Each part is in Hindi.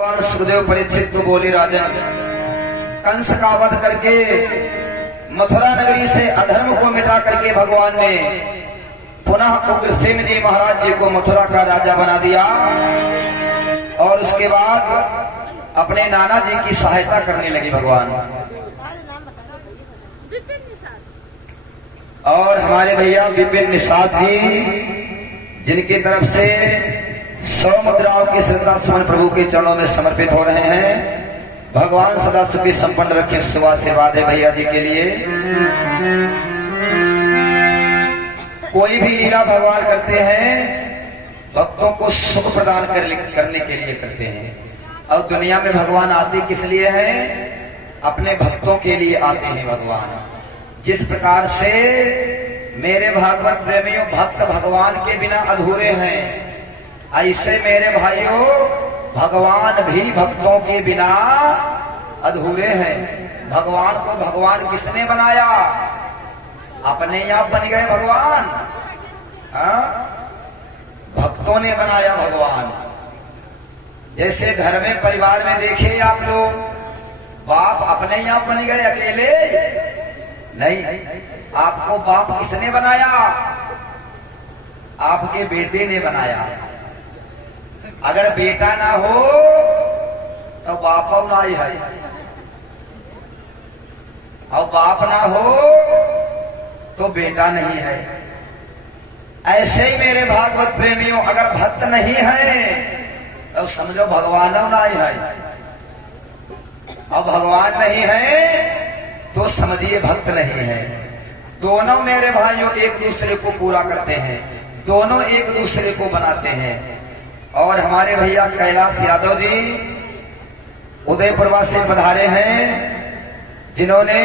भगवान सुखदेव परीक्षित को बोले, राजन कंस का वध करके मथुरा नगरी से अधर्म को मिटा करके भगवान ने पुनः उग्रसेन जी महाराज जी को मथुरा का राजा बना दिया और उसके बाद अपने नाना जी की सहायता करने लगे भगवान। और हमारे भैया विपिन निषाद जी जिनकी तरफ से 100 मुद्राओं की श्रद्धा सुमन प्रभु के चरणों में समर्पित हो रहे हैं। भगवान सदा सुखी संपन्न रखे, शुभ आशीर्वाद है भैया जी के लिए। कोई भी लीला भगवान करते हैं भक्तों को सुख प्रदान करने के लिए करते हैं। और दुनिया में भगवान आते किस लिए हैं? अपने भक्तों के लिए आते हैं भगवान। जिस प्रकार से मेरे भागवत प्रेमियों भक्त भगवान के बिना अधूरे हैं, ऐसे मेरे भाइयों भगवान भी भक्तों के बिना अधूरे हैं। भगवान को भगवान किसने बनाया? अपने आप बन गए भगवान। भक्तों ने बनाया भगवान। जैसे घर में परिवार में देखे आप लोग, बाप अपने आप बन गए अकेले नहीं। आपको बाप किसने बनाया? आपके बेटे ने बनाया। अगर बेटा ना हो तो बाप ना ही है, और बाप ना हो तो बेटा नहीं है। ऐसे ही मेरे भागवत प्रेमियों अगर भक्त नहीं है तो समझो भगवान ना ही है, और भगवान नहीं है तो समझिए भक्त नहीं है। दोनों मेरे भाइयों एक दूसरे को पूरा करते हैं, दोनों एक दूसरे को बनाते हैं। और हमारे भैया कैलाश यादव जी उदयपुरवा से पधारे हैं, जिन्होंने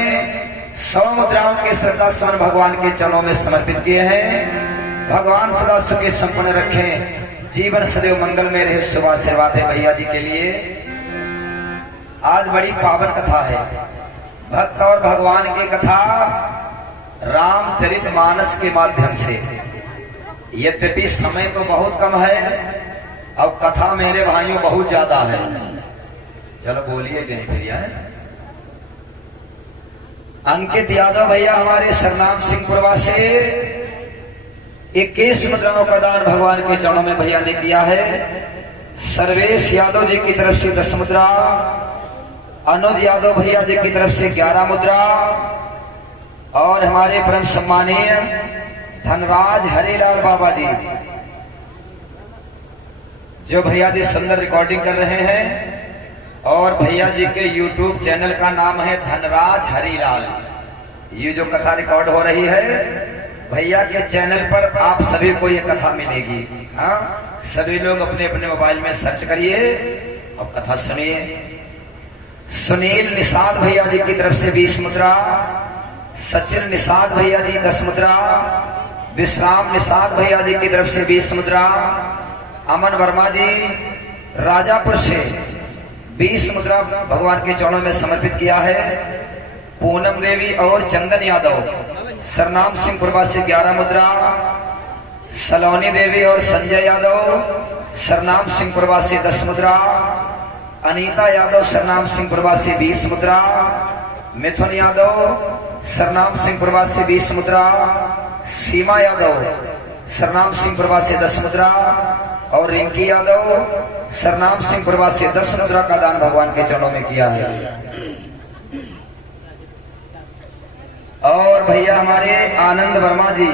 100 मुद्राओं के श्रद्धा सुमन भगवान के चरणों में समर्पित किए हैं। भगवान सदा सुखी संपन्न रखें, जीवन सदैव मंगल में रहे, शुभ आशीर्वाद है भैया जी के लिए। आज बड़ी पावन कथा है, भक्त और भगवान की कथा रामचरितमानस के माध्यम से। यद्यपि समय तो बहुत कम है और कथा मेरे भाइयों बहुत ज्यादा है। चलो बोलिए कहीं भैया। अंकित यादव भैया हमारे सरनाम सिंहपुरवा से 21 मुद्राओं का दान भगवान के चरणों में भैया ने किया है। सर्वेश यादव जी की तरफ से 10 मुद्रा, अनुज यादव भैया जी की तरफ से 11 मुद्रा, और हमारे परम सम्मानीय धनराज हरिलाल बाबा जी जो भैया जी सुंदर रिकॉर्डिंग कर रहे हैं। और भैया जी के YouTube चैनल का नाम है धनराज हरिलाल। ये जो कथा रिकॉर्ड हो रही है भैया के चैनल पर आप सभी को ये कथा मिलेगी। हाँ, सभी लोग अपने अपने मोबाइल में सर्च करिए और कथा सुनिए। सुनील निषाद भैया जी की तरफ से 20 मुद्रा, सचिन निषाद भैया जी 10 मुद्रा, विश्राम निषाद भैया जी की तरफ से 20 मुद्रा, अमन वर्मा जी राजापुर से 20 मुद्रा भगवान के चरणों में समर्पित किया है। पूनम देवी और चंदन यादव सरनाम सिंहपुरवा से 11 मुद्रा, सलोनी देवी और संजय यादव सरनाम सिंहपुरवा से 10 मुद्रा, अनीता यादव सरनाम सिंहपुरवा से 20 मुद्रा, मिथुन यादव सरनाम सिंहपुरवा से 20 मुद्रा, सीमा यादव सरनाम सिंहपुरवा से 10 मुद्रा, और रिंकी यादव सरनाम सिंहपुरवा से 10 मुद्रा का दान भगवान के चरणों में किया है। और भैया हमारे आनंद वर्मा जी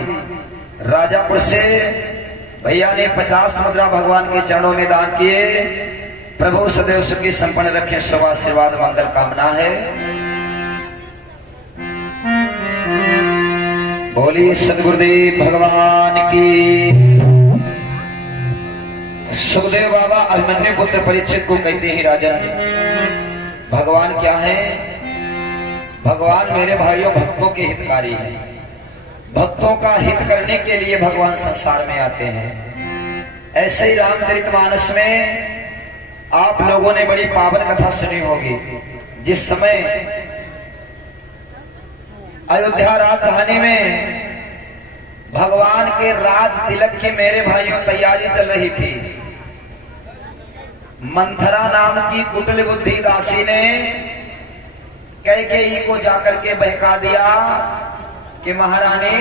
राजापुर से भैया ने 50 मुद्रा भगवान के चरणों में दान किए। प्रभु सदैव सुखी संपन्न रखें, शुभ आशीर्वाद मंगल कामना है। बोली सदगुरुदेव भगवान की। सुखदेव बाबा अभिमन्यु पुत्र परीक्षित को कहते हैं, राजन भगवान क्या है? भगवान मेरे भाइयों भक्तों के हितकारी हैं। भक्तों का हित करने के लिए भगवान संसार में आते हैं। ऐसे ही रामचरितमानस में आप लोगों ने बड़ी पावन कथा सुनी होगी। जिस समय अयोध्या राजधानी में भगवान के राज तिलक की मेरे भाइयों तैयारी चल रही थी, मंथरा नाम की कुटिल बुद्धि दासी ने कैकेयी को जाकर के बहका दिया कि महारानी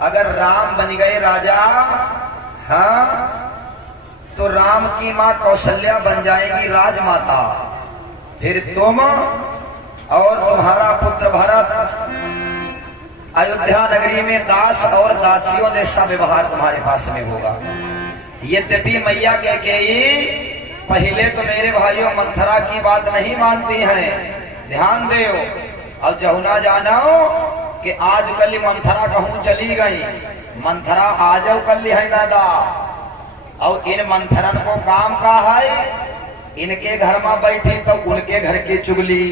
अगर राम बन गए राजा, हाँ, तो राम की मां कौशल्या बन जाएगी राजमाता, फिर तुम और तुम्हारा पुत्र भरत अयोध्या नगरी में दास और दासियों जैसा व्यवहार तुम्हारे पास में होगा। यद्यपि मैया कैकेयी पहले तो मेरे भाइयों मंथरा की बात नहीं मानती हैं, ध्यान दो। अब जहुना जानो कि आज कल मंथरा कहूं चली गई, मंथरा आज कल है दादा। और इन मंथरन को काम का है, इनके घर में बैठी तो उनके घर की चुगली,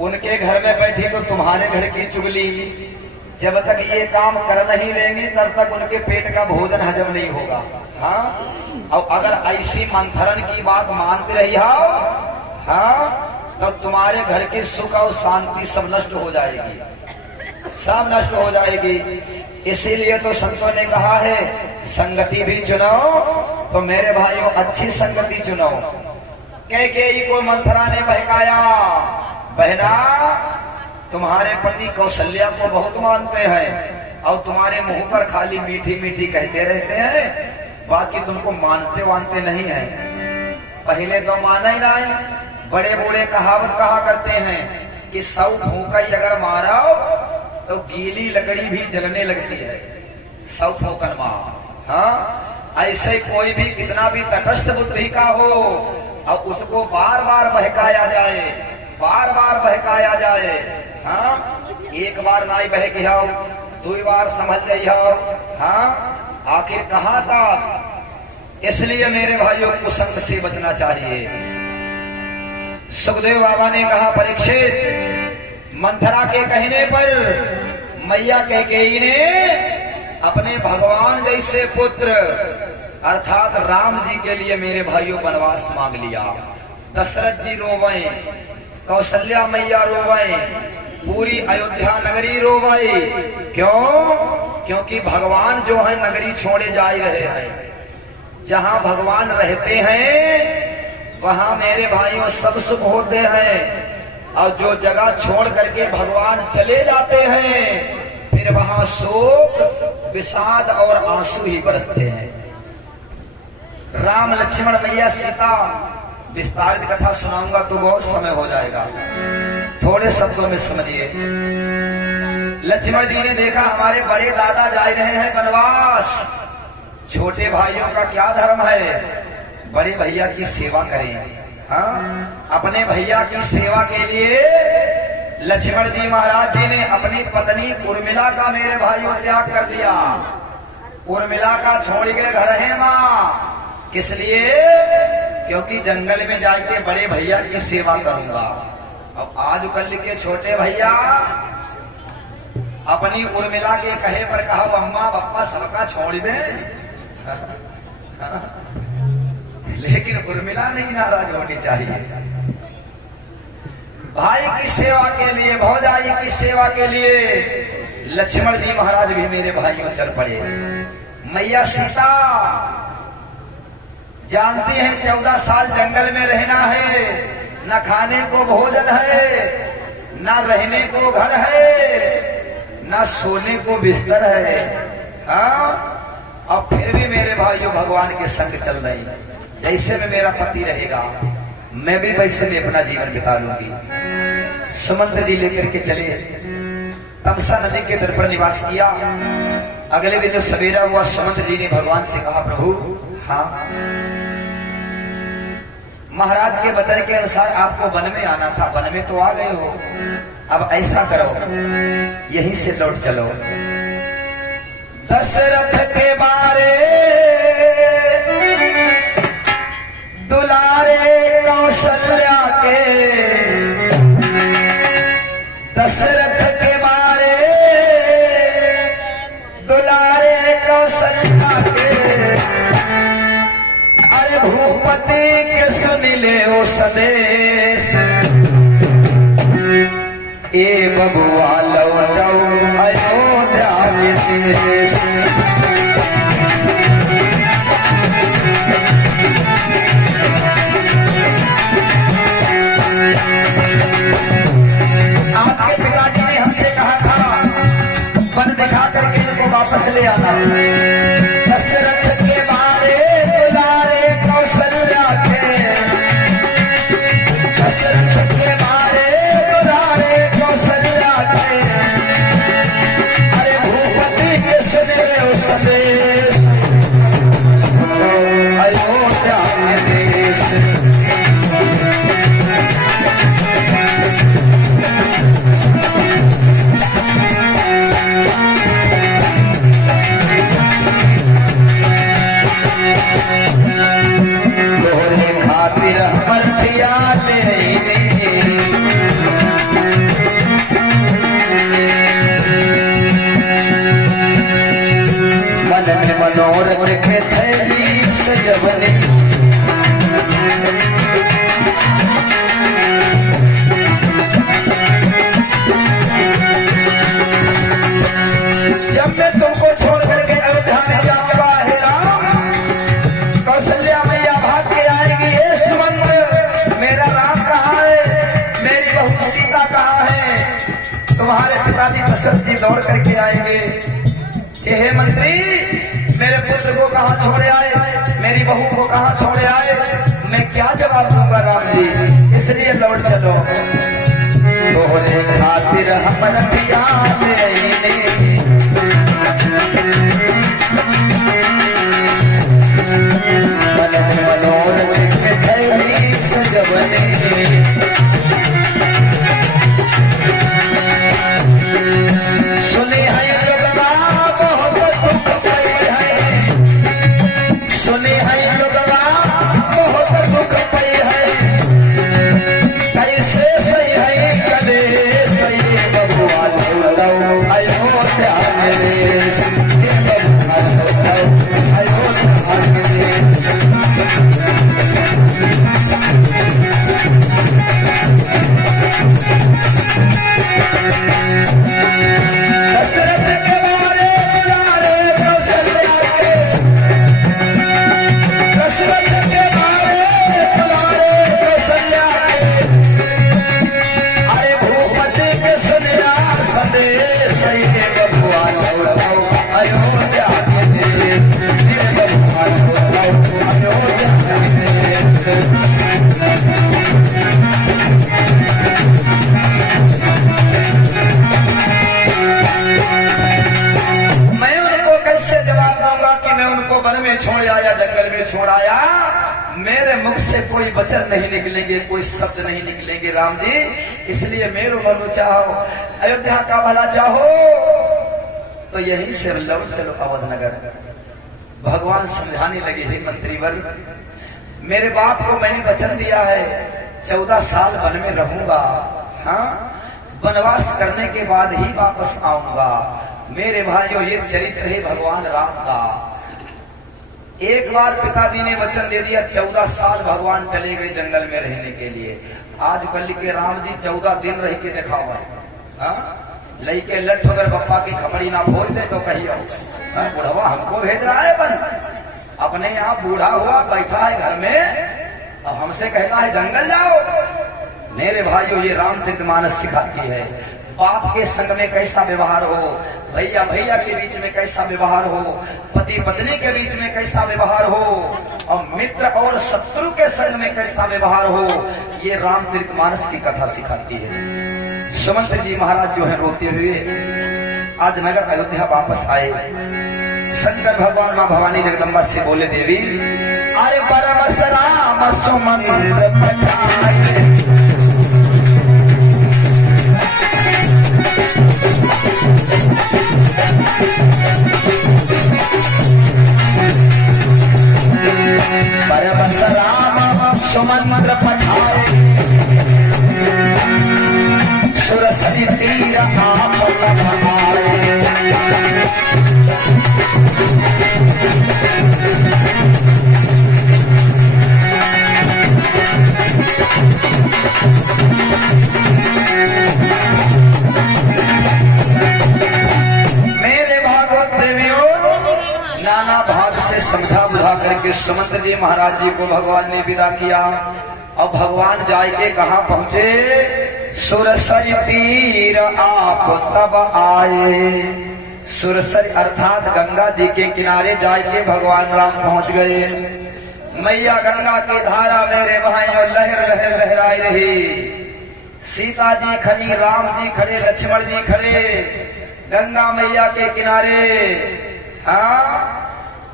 उनके घर में बैठी तो तुम्हारे घर की चुगली। जब तक ये काम कर नहीं लेंगी तब तक उनके पेट का भोजन हजम नहीं होगा। हाँ, और अगर ऐसी मंथरन की बात मानते रही हो, हाँ, तो तुम्हारे घर की सुख और शांति सब नष्ट हो जाएगी, सब नष्ट हो जाएगी। इसीलिए तो संतों ने कहा है संगति भी चुनो तो मेरे भाइयों अच्छी संगति चुनो। कैकेयी को मंथरा ने बहकाया, बहना तुम्हारे पति कौशल्या को बहुत मानते हैं और तुम्हारे मुंह पर खाली मीठी मीठी कहते रहते हैं, बाकी तुमको मानते वानते नहीं है। पहले तो माना ही नहीं, बड़े बूढ़े कहावत कहा करते हैं कि 100 फूंका अगर मारो तो गीली लकड़ी भी जलने लगती है, 100 फूंकन मार। हाँ, ऐसे कोई भी कितना भी तटस्थ बुद्धि का हो और उसको बार बार बहकाया जाए, बार बार बहकाया जाए। हाँ, एक बार नाई बहक जाओ, 2 बार समझ गई हो, हाँ, आखिर कहाँ तक। इसलिए मेरे भाइयों कुसंग से बचना चाहिए। सुखदेव बाबा ने कहा परीक्षित, मंथरा के कहने पर मैया कैकेयी ने अपने भगवान जैसे पुत्र अर्थात राम जी के लिए मेरे भाइयों वनवास मांग लिया। दशरथ जी रोवे, कौशल्या मैया रोवे, पूरी अयोध्या नगरी रोवे। क्यों? क्योंकि भगवान जो है नगरी छोड़े जा रहे हैं। जहां भगवान रहते हैं वहां मेरे भाइयों सब सुख होते हैं, और जो जगह छोड़ करके भगवान चले जाते हैं फिर वहां शोक, विषाद और आंसू ही बरसते हैं। राम लक्ष्मण मैया सीता, विस्तारित कथा सुनाऊंगा तो बहुत समय हो जाएगा, थोड़े शब्दों में समझिए। लक्ष्मण जी ने देखा हमारे बड़े दादा जा रहे हैं वनवास, छोटे भाइयों का क्या धर्म है, बड़े भैया की सेवा करें। हाँ, अपने भैया की सेवा के लिए लक्ष्मण जी महाराज जी ने अपनी पत्नी उर्मिला का मेरे भाइयों त्याग कर दिया। उर्मिला का छोड़ के घर है माँ, किस लिए? क्योंकि जंगल में जाके बड़े भैया की सेवा करूंगा। अब आज कल के छोटे भैया अपनी उर्मिला के कहे पर कहा अम्मा पप्पा सबका छोड़ दे, लेकिन उर्मिला नहीं नाराज होनी चाहिए। भाई की सेवा के लिए, भौजाई की सेवा के लिए लक्ष्मण जी महाराज भी मेरे भाइयों चल पड़े। मैया सीता जानती हैं 14 साल जंगल में रहना है, न खाने को भोजन है, न रहने को घर है, न सोने को बिस्तर है। हाँ, और फिर भी मेरे भाइयों भगवान के संग चल रही। जैसे में मेरा पति रहेगा मैं भी वैसे में अपना जीवन बिता लूंगी। सुमंत जी लेकर के चले, तमसा नदी के तट पर निवास किया। अगले दिन जब सवेरा हुआ सुमंत जी ने भगवान से कहा प्रभु, हाँ, महाराज के वचन के अनुसार आपको वन में आना था, वन में तो आ गए हो, अब ऐसा करो यहीं से लौट चलो। दशरथ के बारे दुलारे कौशल्या के, दशरथ के बारे दुलारे कौशल्या के, अरे भूपति के सुन ले ओ सदेश, ए बबुआ लौटो अयोध्या के देश। कौशल्या नाम दशरथ के बारे दुलारे कौशल्या के दशरथ के बारे दुलारे कौशल्या के अरे भूपति के सुने संदेश अयोध्या के देश तोहरे खातिर मर्थिया ले मन में मनोरथ के थैली सजवने जब मैं तुमको छोड़ करके अयोध्या में जाऊंगा हे राम, कौशल्या मैया भाग के आएगी, हे सुमंत मेरा राम कहाँ है, मेरी बहू सीता कहाँ है। तुम्हारे पिताजी दशरथ जी दौड़ करके आएंगे कि हे मंत्री मेरे पुत्र को कहाँ छोड़े आए, मेरी बहू को कहाँ छोड़े आए, मैं क्या जवाब दूंगा राम जी, इसलिए लौट चलो। तोहरे खातिर हम रखिया मनोरथ के थैली सजवने सुने हैं लोगवा बहुत दुख पई है, सुने हैं लोगवा बहुत दुख पई है, कैसे सही है कले सही बबुआ लो अयोध्या में देश बबुआ लो अयोध्या में देश। दशरथ के बारे दुलारे कौशल्या के दशरथ के बारे दुलारे कौशल्या के अरे भूपति के सुनिया संदेश ये बबुआ लो अयोध्या के देश ये बबुआ लो अयोध्या के देश। मैं उनको कैसे जवाब दूंगा कि मैं उनको वन में छोड़ आया, जंगल में छोड़ आया, मेरे मुख से कोई वचन नहीं निकलेंगे, कोई शब्द नहीं निकलेंगे राम जी, इसलिए मेरो मनो चाहो अयोध्या का भला चाहो तो यहीं से लौट चलो अवधनगर। भगवान समझाने लगे हे मंत्रीवर, मेरे बाप को मैंने वचन दिया है 14 साल वन में रहूंगा, हाँ वनवास करने के बाद ही वापस आऊंगा। मेरे भाइयों ये चरित्र है भगवान राम का। एक बार पिताजी ने वचन दे दिया, 14 साल भगवान चले गए जंगल में रहने के लिए। आज कल के राम जी 14 दिन रह के दिखाओ, लई के लठ अगर बप्पा की खपड़ी ना फोड़ दे तो कहियो बुढ़वा हमको भेज रहा है बन, अपने यहाँ बूढ़ा हुआ बैठा है घर में और हमसे कहता है जंगल जाओ। मेरे भाइयों ये रामचरित मानस सिखाती है बाप के संग में कैसा व्यवहार हो, भैया भैया के बीच में कैसा व्यवहार हो, पति पत्नी के बीच में कैसा व्यवहार हो, और मित्र और शत्रु के संग में कैसा व्यवहार हो, ये रामचरित मानस की कथा सिखाती है। सुमंत जी महाराज जो है रोते हुए आज नगर अयोध्या वापस आए। शंकर भगवान माँ भवानी जगदम्बा से बोले देवी अरे परम राम सुमंत्र पठाए परम राम सुमंत्र पठाए सुरसरी तीर आप मेरे भागवत प्रेमियों, नाना भाग से समझा बुझा करके सुमंत जी महाराज जी को भगवान ने विदा किया। अब भगवान जाके कहाँ पहुंचे? सुरसरी तीर आप तब आए, सुरसर अर्थात गंगा जी के किनारे जाके भगवान राम पहुंच गए। मैया गंगा की धारा मेरे भाइयों लहर लहर लहराई रही। सीता जी खड़ी, राम जी खड़े, लक्ष्मण जी खड़े गंगा मैया के किनारे। हाँ,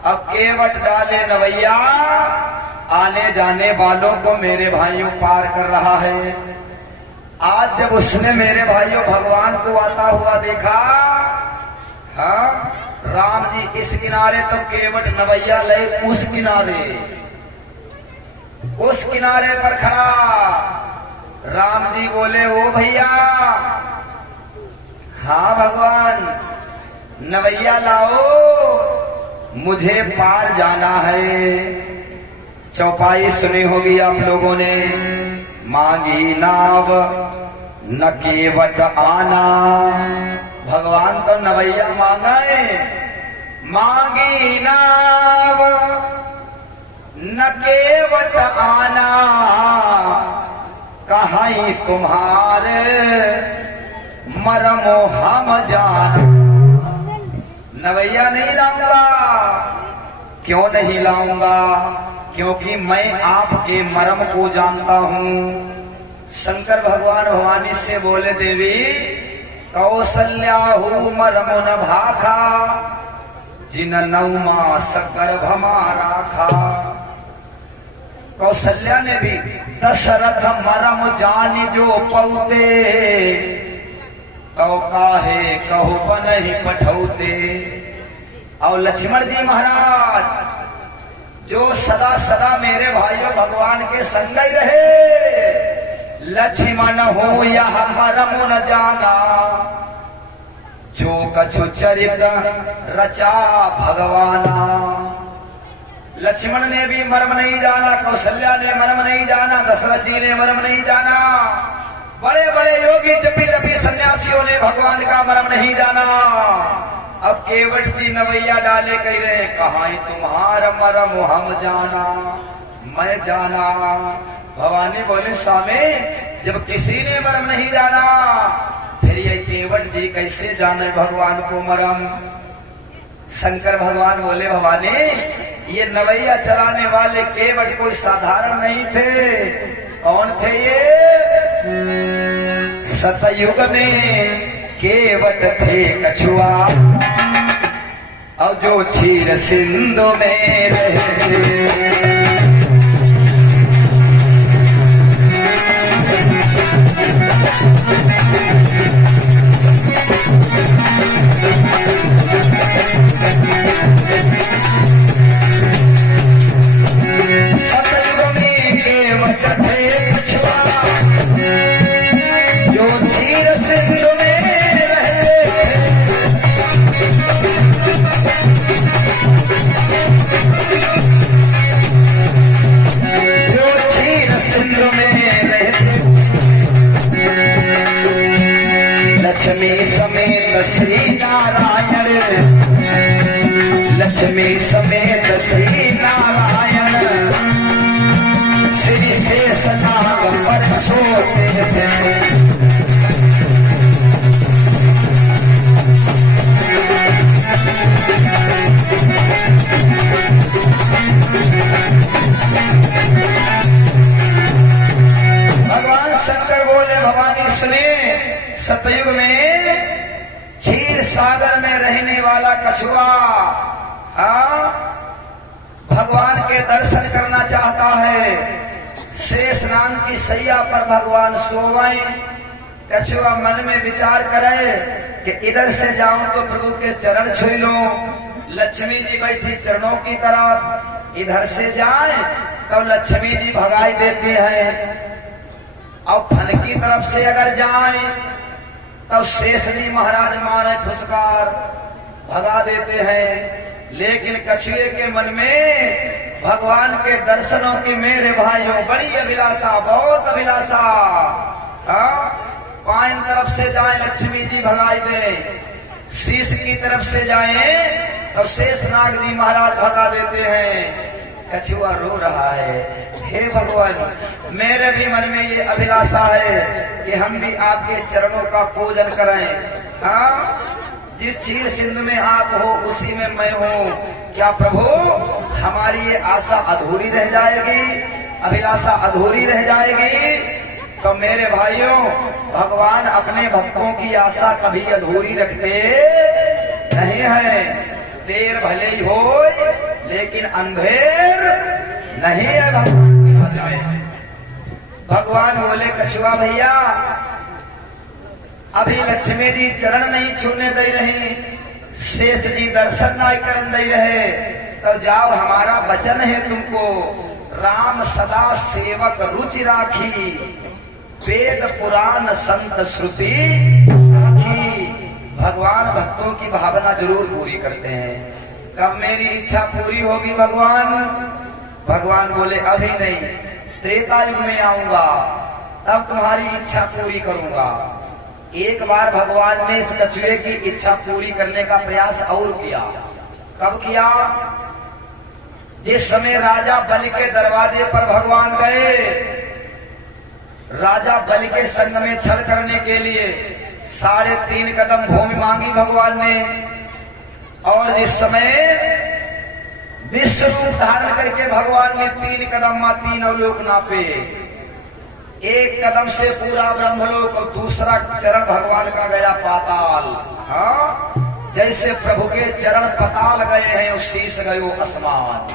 अब केवट डाले नवैया आने जाने वालों को मेरे भाइयों पार कर रहा है। आज जब उसने मेरे भाइयों भगवान को आता हुआ देखा, हाँ, राम जी इस किनारे तो केवट नवैया ले उस किनारे पर खड़ा। राम जी बोले, ओ भैया, हाँ भगवान, नवैया लाओ, मुझे पार जाना है। चौपाई सुनी होगी आप लोगों ने, मांगी नाव न केवट आना। भगवान तो नवैया मांगे, मांगी नाव न केवट आना, कहीं तुम्हारे मरमो हम जान। नवैया नहीं लाऊंगा। क्यों नहीं लाऊंगा? क्योंकि मैं आपके मर्म को जानता हूँ। शंकर भगवान भवानी से बोले, देवी कौशल्या हूँ मर्म न भाखा, जिन 9 मास गर्भमा राखा। कौशल्या ने भी दशरथ मरम जानी जो पौते, कौ काहे कहो बनहि पठौते। और लक्ष्मण जी महाराज जो सदा सदा मेरे भाइयों भगवान के संग ही रहे। लक्ष्मण हो यह मरम न जाना, जो कछु चरित रचा भगवाना। लक्ष्मण ने भी मर्म नहीं जाना, कौशल्या ने मर्म नहीं जाना, दशरथ जी ने मर्म नहीं जाना। बड़े बड़े योगी जपी तपी सन्यासियों ने भगवान का मर्म नहीं जाना। अब केवट जी नवैया डाले कह रहे, कहाँ तुम्हारा मर्म हम जाना, मैं जाना। भवानी बोले, स्वामी, जब किसी ने मर्म नहीं जाना, फिर ये केवट जी कैसे जाने भगवान को मर्म? शंकर भगवान बोले, भवानी, ये नवैया चलाने वाले केवट कोई साधारण नहीं थे। कौन थे ये? सतयुग में केवट थे कछुआ, और जो क्षीर सिंधु में रहे। सतयुग में केवट थे कछुआ, जो क्षीर सिंधु में रहते थे। जो क्षीर सिंधु में रहते। लक्ष्मी समेत श्री नारायण, लक्ष्मी समेत श्री नारायण, श्री शेषनाग पर सोते थे। भगवान शंकर बोले, भवानी सुनिए, सतयुग में क्षीर सागर में रहने वाला कछुआ, हाँ, भगवान के दर्शन करना चाहता है। शेष नाग की सैया पर भगवान सोए। कछुआ मन में विचार करे कि इधर से जाऊं तो प्रभु के चरण छू लूं। लक्ष्मी जी बैठी चरणों की तरफ, इधर से जाए तो लक्ष्मी जी भगाई देती हैं। और फल की तरफ से अगर जाए तो शेषनी महाराज मारे फुसकार भगा देते हैं। लेकिन कछुए के मन में भगवान के दर्शनों की मेरे भाइयों बड़ी अभिलाषा, बहुत अभिलाषा। पाइन तरफ से जाए लक्ष्मी जी भगाई दे, शीश की तरफ से जाए तो शेषनाग जी महाराज भगा देते हैं। कछुआ रो रहा है, हे भगवान, मेरे भी मन में ये अभिलाषा है कि हम भी आपके चरणों का पूजन करें। हाँ, जिस क्षीर सिंधु में आप हो उसी में मैं हूँ। क्या प्रभु हमारी ये आशा अधूरी रह जाएगी, अभिलाषा अधूरी रह जाएगी? तो मेरे भाइयों, भगवान अपने भक्तों की आशा कभी अधूरी रखते नहीं है। देर भले ही हो लेकिन अंधेर नहीं है भगवान की बात में। भगवान बोले कछुआ भैया अभी लक्ष्मी जी चरण नहीं छूने दे रहे, शेष जी दर्शन नहीं करन दे रहे, तो जाओ हमारा वचन है तुमको, राम सदा सेवक रुचि राखी, वेद पुराण संत श्रुति साखी। भगवान भक्तों की भावना जरूर पूरी करते हैं। कब मेरी इच्छा पूरी होगी भगवान? भगवान बोले अभी नहीं, त्रेता युग में आऊंगा तब तुम्हारी इच्छा पूरी करूंगा। एक बार भगवान ने इस कछुए की इच्छा पूरी करने का प्रयास और किया। कब किया? जिस समय राजा बलि के दरवाजे पर भगवान गए, राजा बलि के संग में छल करने के लिए 3.5 कदम भूमि मांगी भगवान ने, और इस समय विश्व रूप धारण करके भगवान ने 3 कदम में 3 लोक नापे। 1 कदम से पूरा ब्रह्मलोक और दूसरा चरण भगवान का गया पाताल। हाँ, जैसे प्रभु के चरण पाताल गए हैं और शीश गयो आसमान।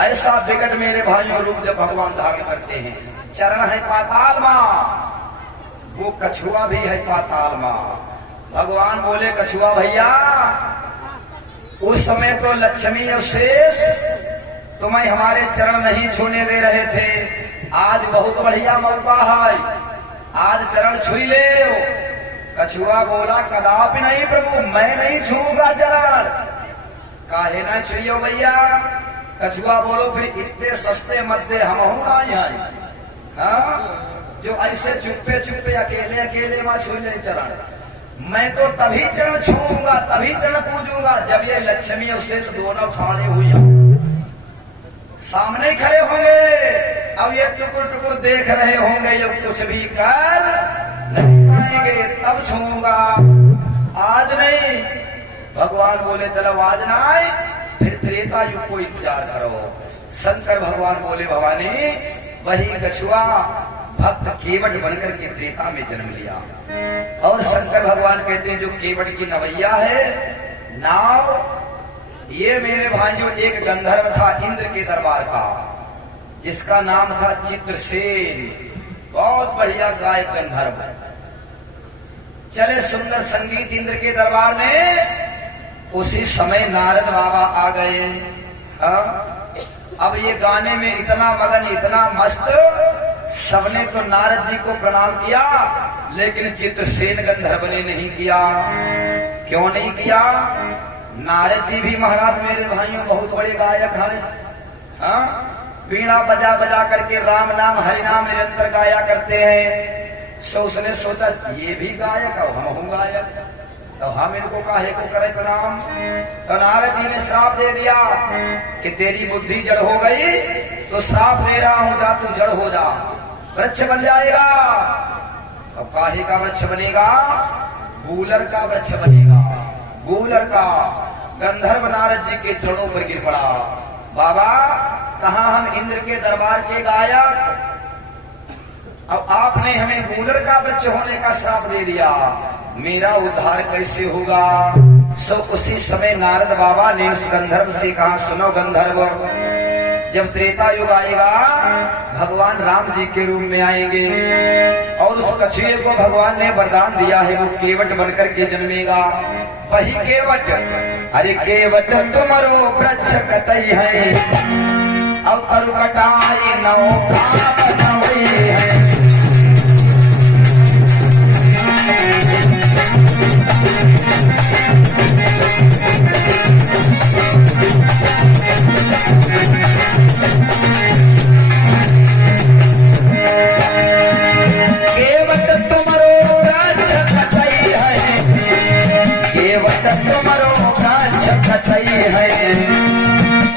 ऐसा विकट मेरे भाइयों रूप जब भगवान धारण करते हैं, चरण है पाताल मां, वो कछुआ भी है पाताल मां। भगवान बोले कछुआ भैया उस समय तो लक्ष्मी और शेष तुम्हें हमारे चरण नहीं छूने दे रहे थे, आज बहुत बढ़िया मौका है, आज चरण छुई ले। कछुआ बोला कदापि नहीं प्रभु, मैं नहीं छूऊंगा चरण। काहे ना छुइयो भैया? कछुआ बोलो फिर इतने सस्ते मत दे, हम ना यहाँ, हाँ, जो ऐसे चुप्पे चुप्पे अकेले अकेले वहां छू ले चरण। मैं तो तभी चरण छूऊंगा, तभी चरण पूजूंगा जब ये लक्ष्मी और शेष दोनों ठाणे हुई सामने खड़े होंगे। अब ये टुकुर टुकुर देख रहे होंगे, ये कुछ भी कर नहीं पाएंगे, तब छूऊंगा, आज नहीं। भगवान बोले चलो आज ना आए, फिर त्रेता युग को इंतजार करो। शंकर भगवान बोले भवानी वही कछुआ भक्त केवट बनकर के त्रेता में जन्म लिया। और शंकर भगवान कहते हैं जो केवट की नवैया है नाव, ये मेरे भाइयों एक गंधर्व था इंद्र के दरबार का, जिसका नाम था चित्रसेन। बहुत बढ़िया गायक गंधर्व। चले सुंदर संगीत इंद्र के दरबार में। उसी समय नारद बाबा आ गए। हाँ, अब ये गाने में इतना मगन, इतना मस्त, सबने तो नारद जी को प्रणाम किया, लेकिन चित्रसेन गंधर्व ने नहीं किया। क्यों नहीं किया? नारद जी भी महाराज मेरे भाइयों बहुत बड़े गायक हैं। हाँ, बीड़ा बजा बजा करके राम नाम हरि नाम निरंतर गाया करते हैं। सो उसने सोचा ये भी गायक और हम हूँ गायक, तो हम इनको काहे को करें प्रणाम। तो नारद जी ने श्राप दे दिया कि तेरी बुद्धि जड़ हो गई तो श्राप दे रहा हूं, जा तू जड़ हो जा, वृक्ष बन जाएगा। अब काहे का वृक्ष बनेगा? गूलर का वृक्ष बनेगा, गूलर का। गंधर्व नारद जी के चरणों पर गिर पड़ा। बाबा कहा हम इंद्र के दरबार के गायक, अब आपने हमें गूलर का वृक्ष होने का श्राप दे दिया, मेरा उद्धार कैसे होगा? सो उसी समय नारद बाबा ने उस गंधर्व से कहा सुनो गंधर्व, जब त्रेता युग आएगा भगवान राम जी के रूप में आएंगे और उस कछुए को भगवान ने वरदान दिया है वो केवट बनकर के जन्मेगा। वही केवट, अरे केवट तुम्हारो वृक्ष कटई है और तरु कटाई नौका बनवई है।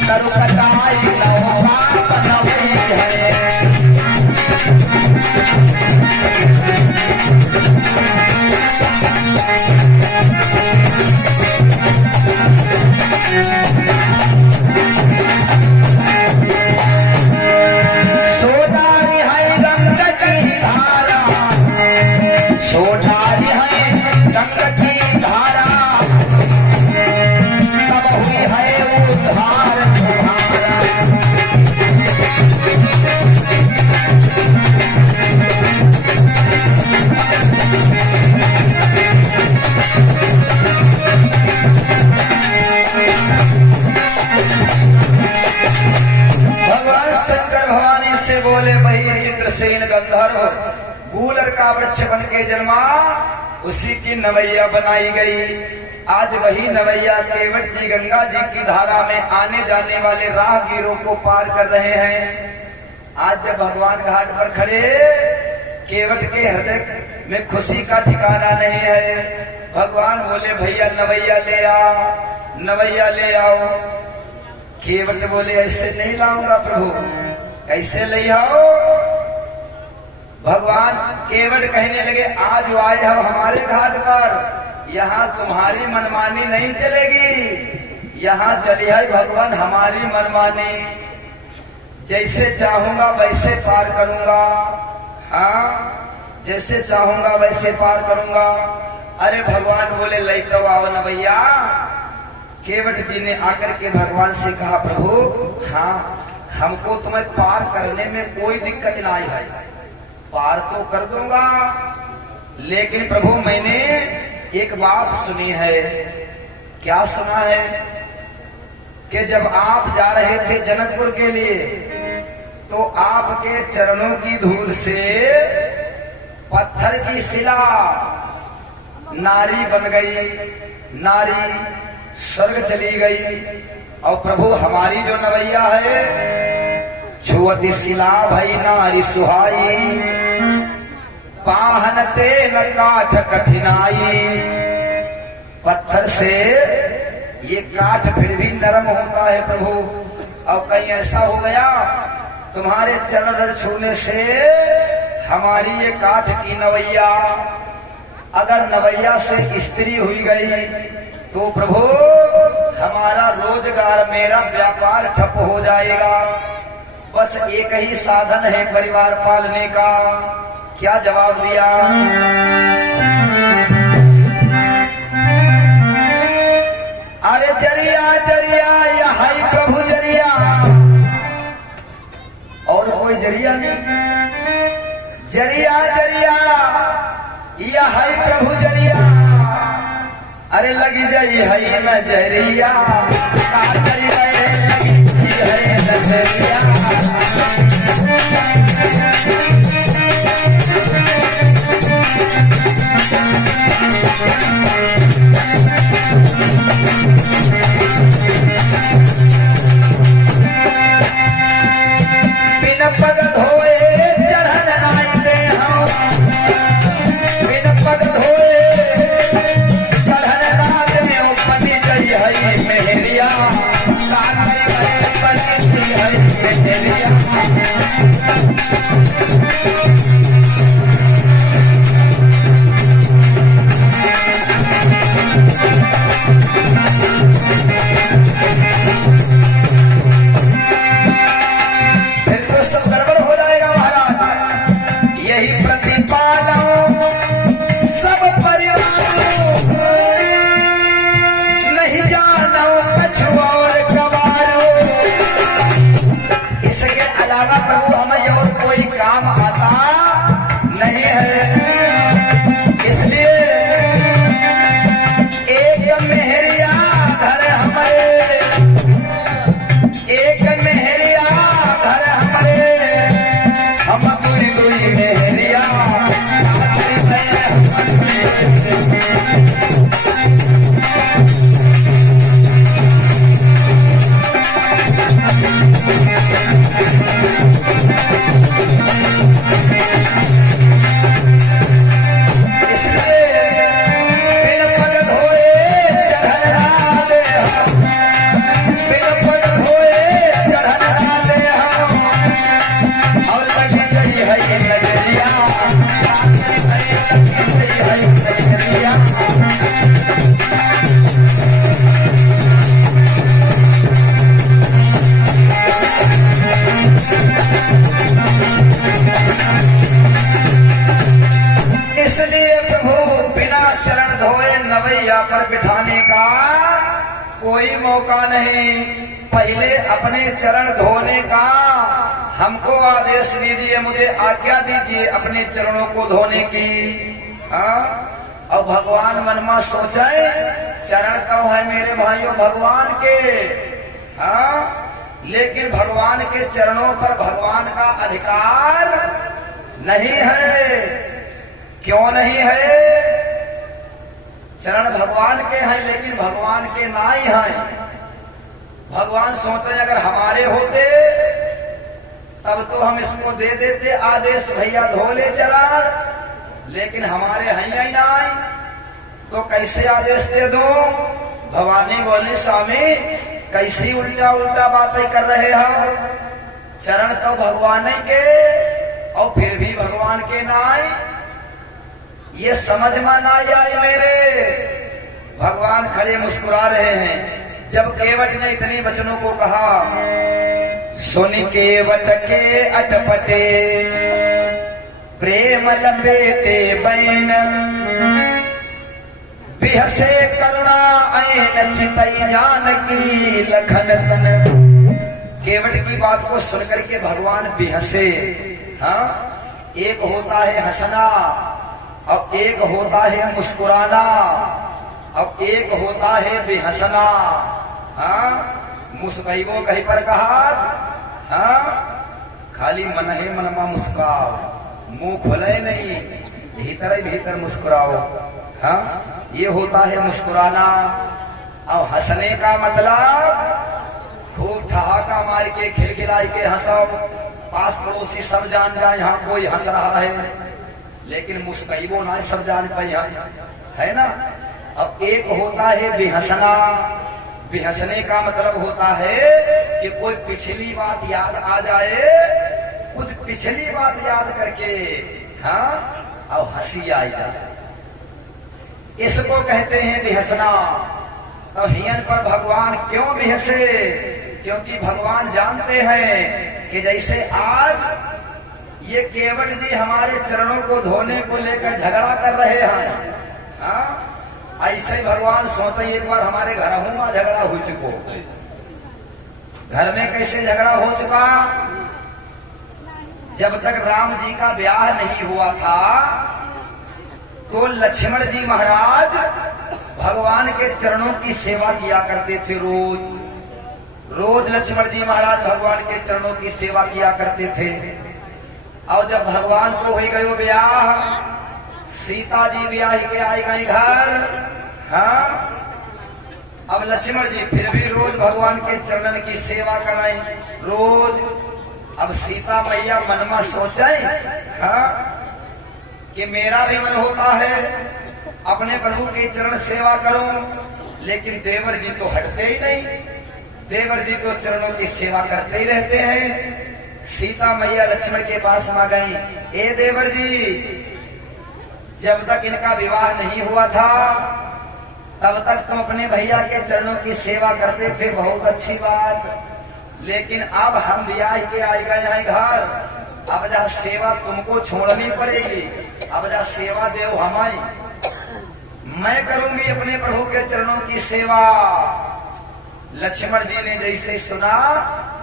तरु कटाई नौका बनवई है। सुरसेन गंधर्व गूलर का वृक्ष बन के जन्मा, उसी की नवैया बनाई गई। आज वही नवैया केवट जी गंगा जी की धारा में आने जाने वाले राहगीरों को पार कर रहे हैं। आज जब भगवान घाट पर खड़े, केवट के हृदय में खुशी का ठिकाना नहीं है। भगवान बोले भैया नवैया ले आओ, नवैया ले आओ। केवट बोले ऐसे नहीं लाऊंगा प्रभु, कैसे ले आओ। भगवान केवट कहने लगे आज आए हम हमारे घाट पर, यहाँ तुम्हारी मनमानी नहीं चलेगी, यहाँ चली है भगवान हमारी मनमानी। जैसे चाहूंगा वैसे पार करूंगा, हाँ जैसे चाहूंगा वैसे पार करूंगा। अरे भगवान बोले ले तो आओ न भैया। केवट जी ने आकर के भगवान से कहा प्रभु हाँ हमको तुम्हें पार करने में कोई दिक्कत नहीं है, पार तो कर दूंगा, लेकिन प्रभु मैंने एक बात सुनी है। क्या सुना है? कि जब आप जा रहे थे जनकपुर के लिए तो आपके चरणों की धूल से पत्थर की शिला नारी बन गई, नारी स्वर्ग चली गई। और प्रभु हमारी जो नवैया है छुअति शिला भई नारी सुहाई, पाहनते न काठ कठिनाई। पत्थर से ये काठ फिर भी नरम होता है प्रभु। और कहीं ऐसा हो गया तुम्हारे चरण रज छूने से हमारी ये काठ की नवैया, अगर नवैया से स्त्री हुई गई तो प्रभु हमारा रोजगार मेरा व्यापार ठप हो जाएगा। बस एक ही साधन है परिवार पालने का। क्या जवाब दिया? अरे जरिया जरिया यही प्रभु जरिया, और कोई जरिया नहीं। जरिया जरिया यही प्रभु जरिया, अरे लगी जाई है नजरिया, काटई है नजरिया। बिन पग धोए चढ़न नाई दे हम, बिन पग धोए चढ़न ना दे पति गई है मेहरिया, काटई है पति है मेहरिया। प्रभु हमें और कोई काम आता नहीं है, इसलिए एक मेहरिया घर हमारे, एक मेहरिया घर हमारे, हम दूरी दूरी मेहरिया। इसलिए प्रभु बिना चरण धोए नवैया पर बिठाने का कोई मौका नहीं। पहले अपने चरण धोने का हमको आदेश दीजिए, मुझे आज्ञा दीजिए अपने चरणों को धोने की। हाँ और भगवान मन में सोचे चरण तो है मेरे भाइयों भगवान के, हाँ लेकिन भगवान के चरणों पर भगवान का अधिकार नहीं है। क्यों नहीं है? चरण भगवान के हैं लेकिन भगवान के ना ही हैं। भगवान सोचते अगर हमारे होते तब तो हम इसको दे देते आदेश, भैया धो ले चरण, लेकिन हमारे हैं ही ना, तो कैसे आदेश दे दो? भवानी बोली स्वामी कैसी उल्टा उल्टा बातें कर रहे हो, चरण तो भगवान के और फिर भी भगवान के ना आए, ये समझ में ना आए मेरे। भगवान खड़े मुस्कुरा रहे हैं। जब केवट ने इतने वचनों को कहा, सुन केवट के अटपटे प्रेम लपेटे बैन, बिहसे करुणा ऐन चितई जानकी लखन तन। केवट की बात को सुनकर के भगवान बिहसे। हाँ, एक होता है हंसना और एक होता है मुस्कुराना और एक होता है बेहसना। हाँ, मुस्कैबो कहीं पर कहा, हाँ, खाली मन है मनमा मुस्काओ, मुंह खुले नहीं, भीतर ही भीतर मुस्कुराओ। हाँ, ये होता है मुस्कुराना। और हंसने का मतलब खूब ठहाका मार के खिलखिलाई के हंसाओ, पास पड़ोसी सब जान जाए यहाँ कोई हंस रहा है, लेकिन मुस्कैबो ना सब जान पाए, है ना। अब एक होता है बेहसना। बेहसने का मतलब होता है कि कोई पिछली बात याद आ जाए, कुछ पिछली बात याद करके, हाँ, और हंसी आ जाए, इसको कहते हैं बेहसना। तो हियन पर भगवान क्यों बेहसे? क्योंकि भगवान जानते हैं कि जैसे आज ये केवट जी हमारे चरणों को धोने को लेकर झगड़ा कर रहे हैं, हाँ, ऐसे भगवान सोचे एक बार हमारे घर में झगड़ा हो चुको। घर में कैसे झगड़ा हो चुका? जब तक राम जी का ब्याह नहीं हुआ था तो लक्ष्मण जी महाराज भगवान के चरणों की सेवा किया करते थे। रोज रोज लक्ष्मण जी महाराज भगवान के चरणों की सेवा किया करते थे। और जब भगवान को हो गयो ब्याह, सीता जी ब्याह के आई गई घर, हाँ, अब लक्ष्मण जी फिर भी रोज भगवान के चरणन की सेवा कराई रोज। अब सीता मैया मन में सोचे, हाँ, कि मेरा भी मन होता है अपने प्रभु की चरण सेवा करूं, लेकिन देवर जी तो हटते ही नहीं, देवर जी तो चरणों की सेवा करते ही रहते हैं। सीता मैया लक्ष्मण के पास में गई, ए देवर जी, जब तक इनका विवाह नहीं हुआ था तब तक तुम अपने भैया के चरणों की सेवा करते थे, बहुत अच्छी बात, लेकिन अब हम ब्याह के आ गए हैं घर, अब जा सेवा तुमको छोड़नी पड़ेगी, अब जा सेवा देव हमारी, मैं करूंगी अपने प्रभु के चरणों की सेवा। लक्ष्मण जी ने जैसे सुना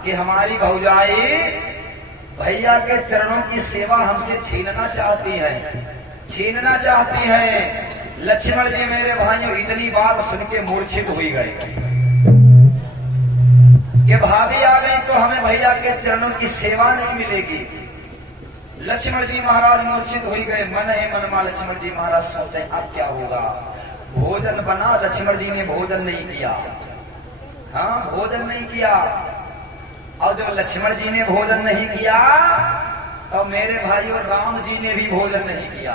कि हमारी भौजाई भैया के चरणों की सेवा हमसे छीनना चाहती है, छीनना चाहती है, लक्ष्मण जी मेरे भाइयों इतनी बात सुन के मूर्छित हुई गई कि भाभी आ गई तो हमें भैया के चरणों की सेवा नहीं मिलेगी। लक्ष्मण जी महाराज मूर्छित हो गए। मन ही मन में लक्ष्मण जी महाराज सोचते अब क्या होगा। भोजन बना, लक्ष्मण जी ने भोजन नहीं किया, हाँ, भोजन नहीं किया। और जब लक्ष्मण जी ने भोजन नहीं किया तो मेरे भाइयों राम जी ने भी भोजन नहीं किया।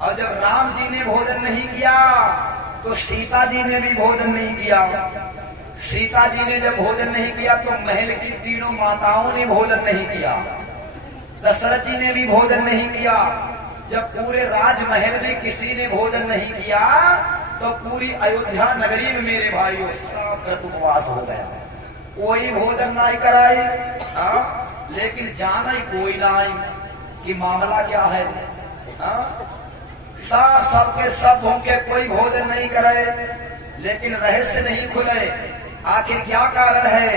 और जब राम जी ने भोजन नहीं किया तो सीता जी ने भी भोजन नहीं किया। सीता जी ने जब भोजन नहीं किया तो महल की तीनों माताओं ने भोजन नहीं किया। दशरथ जी ने भी भोजन नहीं किया। जब पूरे राजमहल में किसी ने भोजन नहीं किया तो पूरी अयोध्या नगरी में मेरे भाइयों सब व्रत उपवास हो गया, कोई भोजन नहीं कराए। लेकिन जाना ही कोई नहीं कि मामला क्या है। सब सबके सब भूखे, कोई भोजन नहीं करे, लेकिन रहस्य नहीं खुले। आखिर क्या कारण है?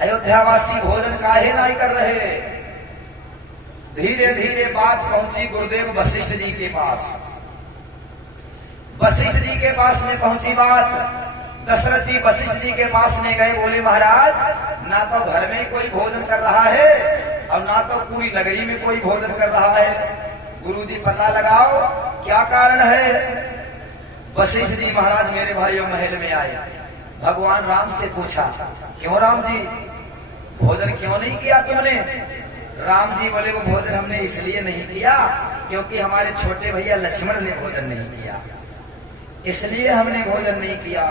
अयोध्यावासी भोजन काहे नहीं कर रहे? धीरे धीरे बात पहुंची गुरुदेव वशिष्ठ जी के पास। वशिष्ठ जी के पास में पहुंची बात। दशरथ जी वशिष्ठ जी के पास में गए, बोले महाराज ना तो घर में कोई भोजन कर रहा है अब ना तो पूरी नगरी में कोई भोजन कर रहा है। गुरुजी पता लगाओ क्या कारण है। वशिष्ठ जी महाराज मेरे भाइयों महल में आए, भगवान राम से पूछा, क्यों राम जी भोजन क्यों नहीं किया तुमने? राम जी बोले, वो भोजन हमने इसलिए नहीं किया क्योंकि हमारे छोटे भैया लक्ष्मण ने भोजन नहीं किया, इसलिए हमने भोजन नहीं किया।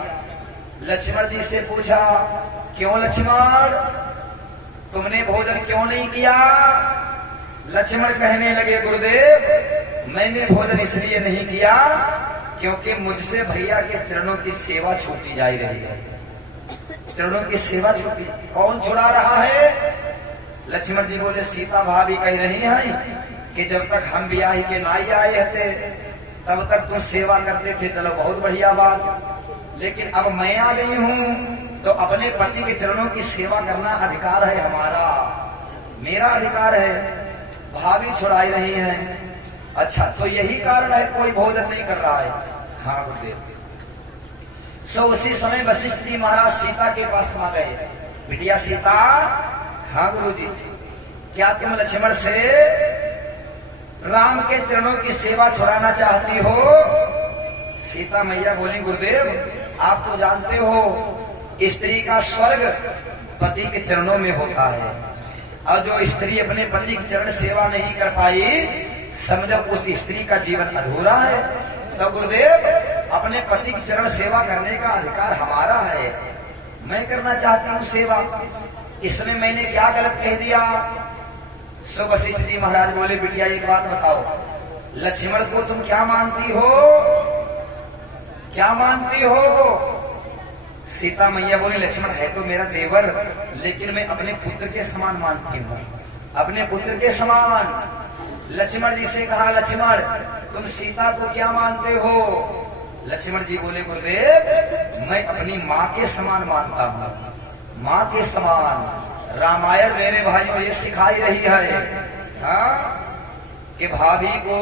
लक्ष्मण जी से पूछा, क्यों लक्ष्मण तुमने भोजन क्यों नहीं किया? लक्ष्मण कहने लगे, गुरुदेव मैंने भोजन इसलिए नहीं किया क्योंकि मुझसे भैया के चरणों की सेवा छूटी जा रही है। चरणों की सेवा छूटी, कौन छुड़ा रहा है? लक्ष्मण जी बोले, सीता भाभी कह रही है कि जब तक हम ब्याह के लाई आए थे तब तक तुम सेवा करते थे, चलो बहुत बढ़िया बात, लेकिन अब मैं आ गई हूं तो अपने पति के चरणों की सेवा करना अधिकार है हमारा, मेरा अधिकार है, भाभी छुड़ाई नहीं है। अच्छा, तो यही कारण है कोई भोजन नहीं कर रहा है। हाँ गुरुदेव। सो उसी समय वशिष्ठ जी महाराज सीता के पास आ गए, बिटिया सीता। हाँ गुरु जी, क्या तुम लक्ष्मण से राम के चरणों की सेवा छुड़ाना चाहती हो? सीता मैया बोली, गुरुदेव आप तो जानते हो स्त्री का स्वर्ग पति के चरणों में होता है, और जो स्त्री अपने पति की चरण सेवा नहीं कर पाई, समझो उस स्त्री का जीवन अधूरा है। तो गुरुदेव अपने पति की चरण सेवा करने का अधिकार हमारा है, मैं करना चाहती हूँ सेवा, इसमें मैंने क्या गलत कह दिया? सो वशिष्ठ जी महाराज बोले, बिटिया एक बात बताओ, लक्ष्मण को तुम क्या मानती हो? क्या मानती हो? सीता मैया बोली, लक्ष्मण है तो मेरा देवर, लेकिन मैं अपने पुत्र के समान मानती हूँ, अपने पुत्र के समान। लक्ष्मण जी से कहा, लक्ष्मण तुम सीता को क्या मानते हो? लक्ष्मण जी बोले, गुरुदेव मैं अपनी माँ के समान मानता हूँ, माँ के समान। रामायण मेरे भाइयों ये सिखाई रही है, हाँ, कि भाभी को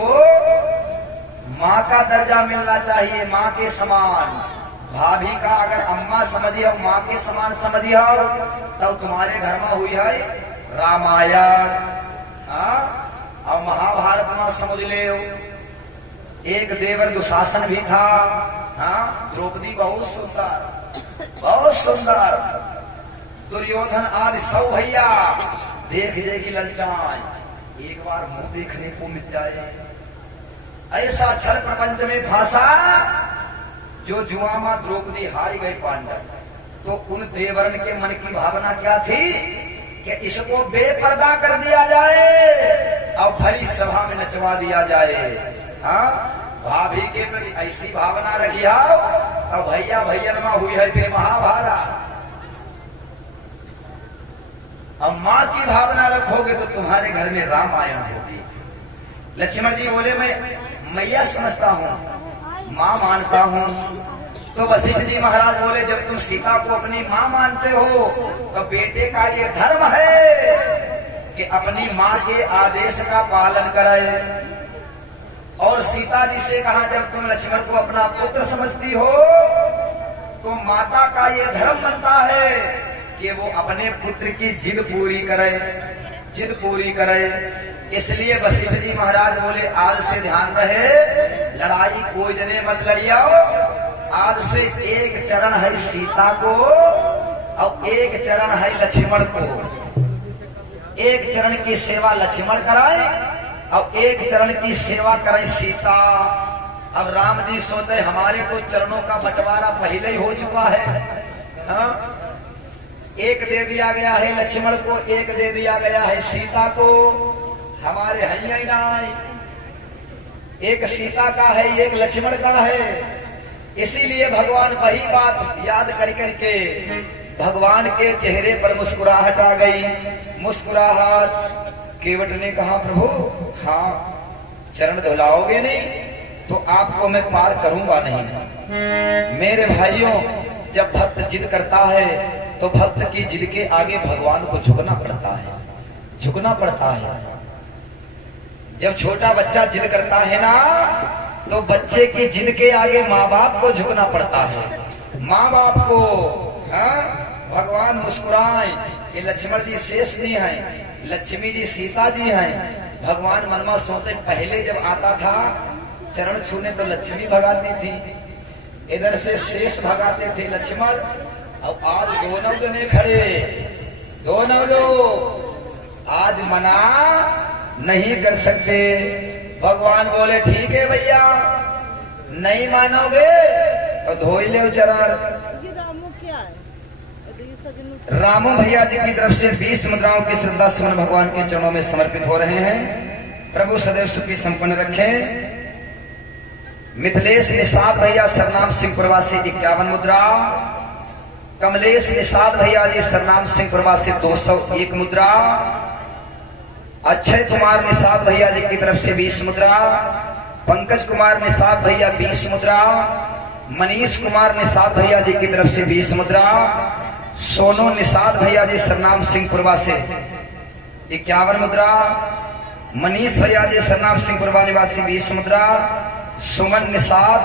माँ का दर्जा मिलना चाहिए, माँ के समान। भाभी का अगर अम्मा समझिए, माँ के समान समझिए, तब तुम्हारे घर में हुई है रामायण, हाँ, और महाभारत में समझ ले। एक देवर दुशासन भी था, हाँ, द्रौपदी बहुत सुंदर, बहुत सुंदर, दुर्योधन आदि सब भैया देख देखी ललचाए, एक बार मुंह देखने को मिल जाए। ऐसा छल प्रपंच में भाषा जो जुआमा द्रौपदी हारी गई पांडव, तो उन देवरन के मन की भावना क्या थी कि इसको बेपर्दा कर दिया जाए और भरी सभा में नचवा दिया जाए। हाँ, भाभी के प्रति ऐसी भावना रखिया और भैया भैया में हुई है फिर महाभारत। अब माँ की भावना रखोगे तो तुम्हारे घर में रामायण होगी। लक्ष्मण जी बोले, मैं मैया समझता हूँ, माँ मानता हूँ। तो वशिष्ठ जी महाराज बोले, जब तुम सीता को अपनी माँ मानते हो तो बेटे का ये धर्म है कि अपनी माँ के आदेश का पालन करे। और सीता जी से कहा, जब तुम लक्ष्मण को अपना पुत्र समझती हो तो माता का ये धर्म बनता है कि वो अपने पुत्र की जिद पूरी करे, जिद पूरी करे। इसलिए वशिष्ठ जी महाराज बोले, आज से ध्यान रहे, लड़ाई कोई जने मत लड़ियाओ। आज से एक चरण है सीता को और एक चरण है लक्ष्मण को। एक चरण की सेवा लक्ष्मण कराए और एक चरण की सेवा करे सीता। अब राम जी सोचे हमारे तो चरणों का बंटवारा पहले ही हो चुका है, हाँ? एक दे दिया गया है लक्ष्मण को, एक दे दिया गया है सीता को, हमारे है नहीं, एक सीता का है एक लक्ष्मण का है। इसीलिए भगवान वही बात याद कर करके भगवान के चेहरे पर मुस्कुराहट आ गई। मुस्कुराहट, केवट ने कहा, प्रभु हाँ, चरण धुलाओगे नहीं तो आपको मैं पार करूंगा नहीं। मेरे भाइयों, जब भक्त जिद करता है तो भक्त की जिद के आगे भगवान को झुकना पड़ता है, झुकना पड़ता है। जब छोटा बच्चा जिद करता है ना, तो बच्चे की जिद के आगे माँ बाप को झुकना पड़ता है, माँ बाप को। हाँ, भगवान मुस्कुराए कि लक्ष्मण जी शेष नहीं है, लक्ष्मी जी सीता जी हैं। भगवान मनमा सोचे पहले जब आता था चरण छूने तो लक्ष्मी भगाती थी, इधर से शेष भगाते थे लक्ष्मण। अब आज दोनों जने खड़े, दोनों लोग आज मना नहीं कर सकते। भगवान बोले ठीक है भैया, नहीं मानोगे तो धोई ले चरण। रामू भैया जी की तरफ से 20 मुद्राओं की श्रद्धा सुमन भगवान के चरणों में समर्पित हो रहे हैं। प्रभु सदैव सुखी संपन्न रखें। मिथिलेश निषाद भैया सरनाम सिंह प्रवासी 51 मुद्रा। कमलेश निषाद भैया जी सरनाम सिंह प्रवासी 201 मुद्रा। अक्षय कुमार निषाद भैया जी की तरफ से 20 मुद्रा। पंकज कुमार निषाद भैया 20 मुद्रा। मनीष कुमार निषाद भैया जी की तरफ से 20 मुद्रा। सोनू निषाद भैया जी सरनाम सिंहपुरवा से 51 मुद्रा। मनीष भैया जी सरनाम सिंहपुरवा निवासी 20 मुद्रा। सुमन निषाद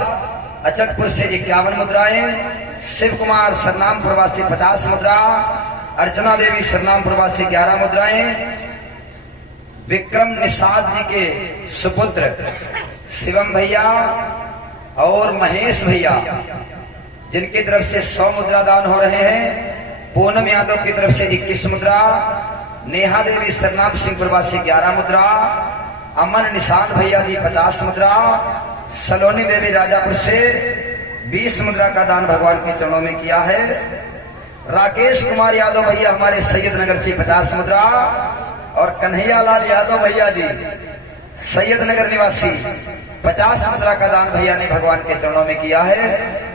अचकपुर से 51 मुद्राएं। शिव कुमार सरनाम प्रवासी 50 मुद्रा। अर्चना देवी सरनाम प्रवासी 11 मुद्राएं। विक्रम निषाद जी के सुपुत्र शिवम भैया और महेश भैया जिनकी तरफ से 100 मुद्रा दान हो रहे हैं। पूनम यादव की तरफ से 21 मुद्रा। नेहा देवी सरनाम सिंह प्रवासी 11 मुद्रा। अमन निशान भैया जी 50 मुद्रा। सलोनी देवी राजापुर से 20 मुद्रा का दान भगवान के चरणों में किया है। राकेश कुमार यादव भैया हमारे सैयद नगर से 50 मुद्रा। और कन्हैया लाल यादव भैया जी सैयद नगर निवासी 50 मुद्रा का दान भैया ने भगवान के चरणों में किया है।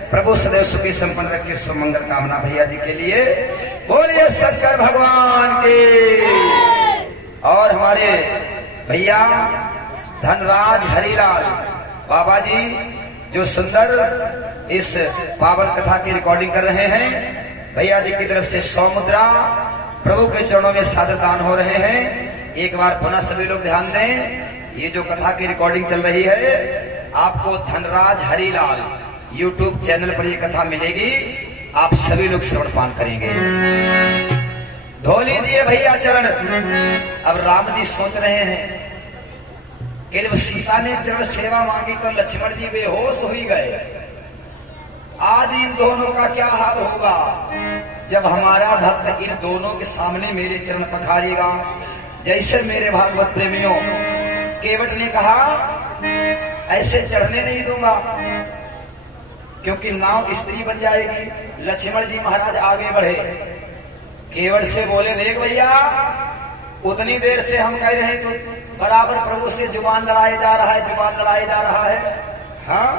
प्रभु सदैव सुखी संपन्न रखिए। सुमंगल कामना भैया जी के लिए। बोलिए शंकर भगवान के। और हमारे भैया धनराज हरिलाल बाबा जी जो सुंदर इस पावन कथा की रिकॉर्डिंग कर रहे हैं, भैया जी की तरफ से 100 मुद्रा प्रभु के चरणों में सादर दान हो रहे हैं। एक बार पुनः सभी लोग ध्यान दें, ये जो कथा की रिकॉर्डिंग चल रही है आपको धनराज हरिलाल YouTube चैनल पर ये कथा मिलेगी। आप सभी लोग श्रवण पान करेंगे। धो लीजिए भैया चरण। अब राम जी सोच रहे हैं कि जब सीता ने चरण सेवा मांगी तो लक्ष्मण जी बेहोश हो ही गए। आज इन दोनों का क्या हाल होगा जब हमारा भक्त इन दोनों के सामने मेरे चरण पखारेगा। जैसे मेरे भागवत प्रेमियों केवट ने कहा ऐसे चढ़ने नहीं दूंगा क्योंकि नाव स्त्री बन जाएगी। लक्ष्मण जी महाराज आगे बढ़े, केवट से बोले देख भैया उतनी देर से हम कह रहे हैं तो बराबर प्रभु से जुबान लड़ाए जा रहा है, जुबान लड़ाए जा रहा है। हाँ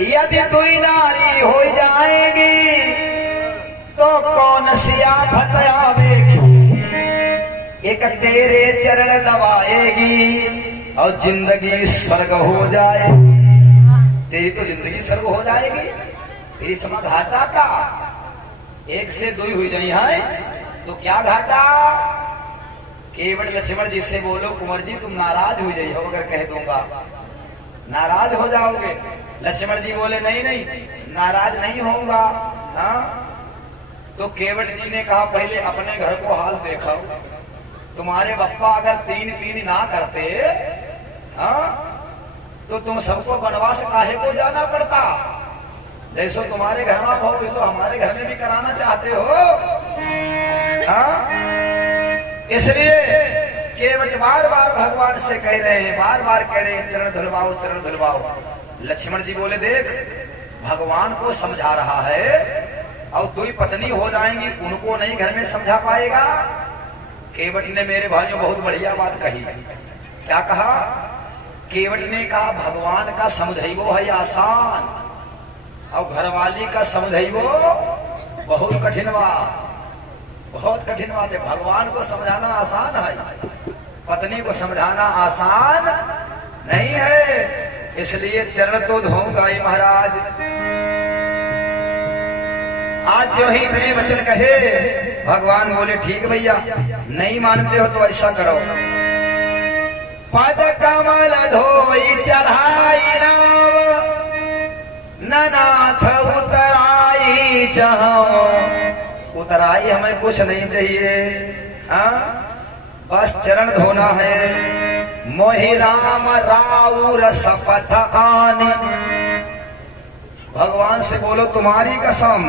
यदि तू नारी हो जाएगी तो कौन सी आफत आवेगी। एक तेरे चरण दबाएगी और जिंदगी स्वर्ग हो जाएगी। तेरी तो जिंदगी स्वर्ग हो जाएगी, तेरी समझ घाटा का। एक से दुई हुई नहीं है तो क्या घाटा। केवल लक्ष्मण जी से बोलो कुंवर जी तुम नाराज हो जाइए अगर कह दूंगा, नाराज हो जाओगे। लक्ष्मण जी बोले नहीं नहीं नाराज नहीं होऊंगा। हाँ तो केवट जी ने कहा पहले अपने घर को हाल देखो। तुम्हारे बप्पा अगर 3 ना करते हाँ तो तुम सबको वनवास काहे को जाना पड़ता। जैसो तुम्हारे घर में हो वैसो हमारे घर में भी कराना चाहते हो। हाँ इसलिए केवट बार बार भगवान से कह रहे हैं, बार बार कह रहे हैं चरण धुलवाओ चरण धुलवाओ। लक्ष्मण जी बोले देख भगवान को समझा रहा है और तू ही पत्नी हो जाएंगी, उनको नहीं घर में समझा पाएगा। केवट ने मेरे भाइयों बहुत बढ़िया बात कही। क्या कहा? केवट ने कहा भगवान का समझाइबो है आसान और घरवाली का समझाइबो बहुत कठिन बात, बहुत कठिन बात है। भगवान को समझाना आसान है, पत्नी को समझाना आसान नहीं है। इसलिए चरण तो धोऊंगा ही महाराज। आज जो ही इतने वचन कहे भगवान बोले ठीक भैया नहीं मानते हो तो ऐसा करो। पद कमल धोई चढ़ाई नाव ननाथ उतराई चाहो। उतराई हमें कुछ नहीं चाहिए, बस चरण धोना है। मोहि राम राउर शपथ आने, भगवान से बोलो तुम्हारी कसम।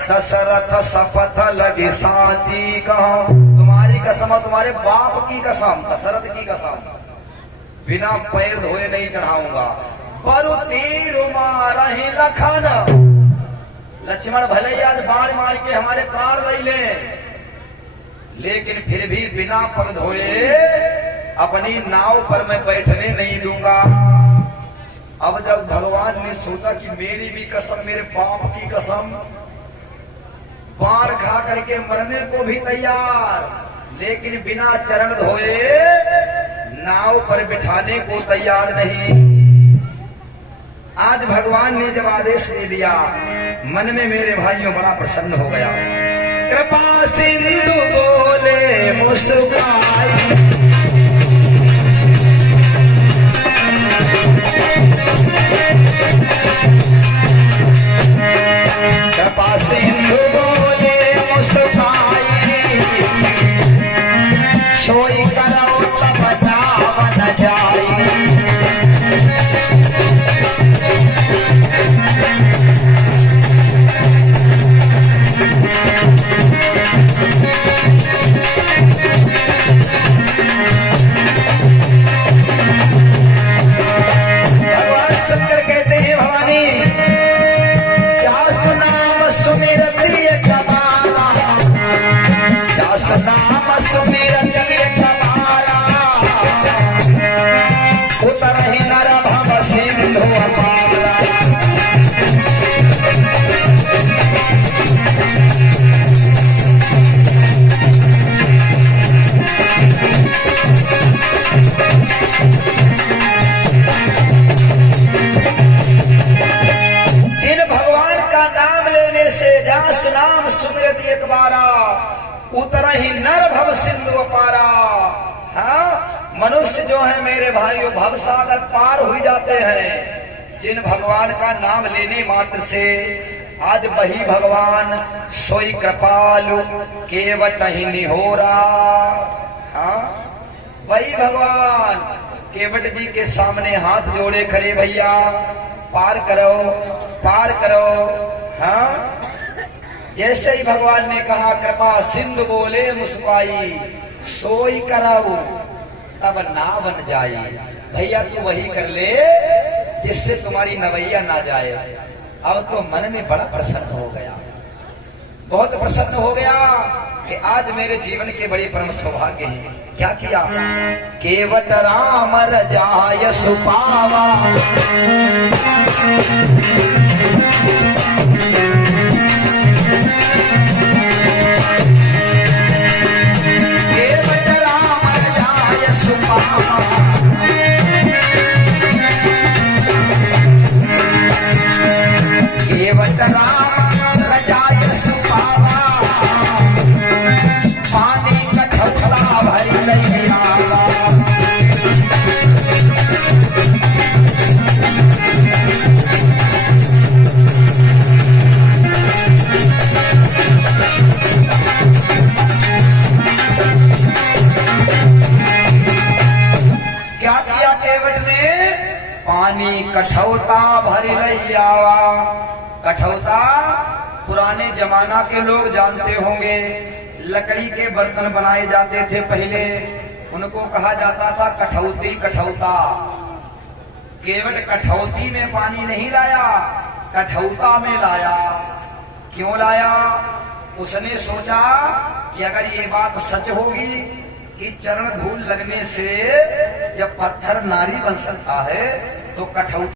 दशरथ शपथ लगे साची कहा, तुम्हारी कसम और तुम्हारे बाप की कसम, दशरथ की कसम, बिना पैर धोए नहीं चढ़ाऊंगा। पर तीर मारा ही लखन, लक्ष्मण भले ही आज बाण मार के हमारे प्राण ले ले, लेकिन फिर भी बिना पग धोए अपनी नाव पर मैं बैठने नहीं दूंगा। अब जब भगवान ने सोचा कि मेरी भी कसम, मेरे बाप की कसम, बाण खा करके मरने को भी तैयार, लेकिन बिना चरण धोए नाव पर बिठाने को तैयार नहीं। आज भगवान ने जब आदेश दे दिया, मन में मेरे भाइयों बड़ा प्रसन्न हो गया। कृपा सिंधु बोले मुस्काई, कृपा सिंधु बोले मुस्काई, सोई करो तब जावन जाई। नाम सुमिरत एक बारा, उतर ही नर भव सिंधु अपारा। हाँ, मनुष्य जो है मेरे भाइयों भव सागर पार हो जाते हैं, जिन भगवान का नाम लेने मात्र से। आज वही भगवान सोई कृपालु केवट ही निहोरा। हाँ, वही भगवान केवट जी के सामने हाथ जोड़े खड़े, भैया पार करो पार करो। हाँ, जैसे ही भगवान ने कहा कृपा सिंधु बोले मुस्काई, सोई कराऊ तब ना बन जाई। भैया तू वही कर ले जिससे तुम्हारी नवैया ना जाए। अब तो मन में बड़ा प्रसन्न हो गया, बहुत प्रसन्न हो गया कि आज मेरे जीवन के बड़े परम सौभाग्य हैं। क्या किया? केवट राम रजाय सुपावा, केवट राम रजाय सुपावा, केवट राम रजाय सुपावा, पानी कठौता भरी लैया। क्या किया केवट ने? पानी कठौता भरी लैया। कठौता पुराने जमाना के लोग जानते होंगे, लकड़ी के बर्तन बनाए जाते थे पहले, उनको कहा जाता था कठौती कठौता। केवट कठौती में पानी नहीं लाया, कठौता में लाया। क्यों लाया? उसने सोचा कि अगर ये बात सच होगी कि चरण धूल लगने से जब पत्थर नारी बन सकता है तो कठौती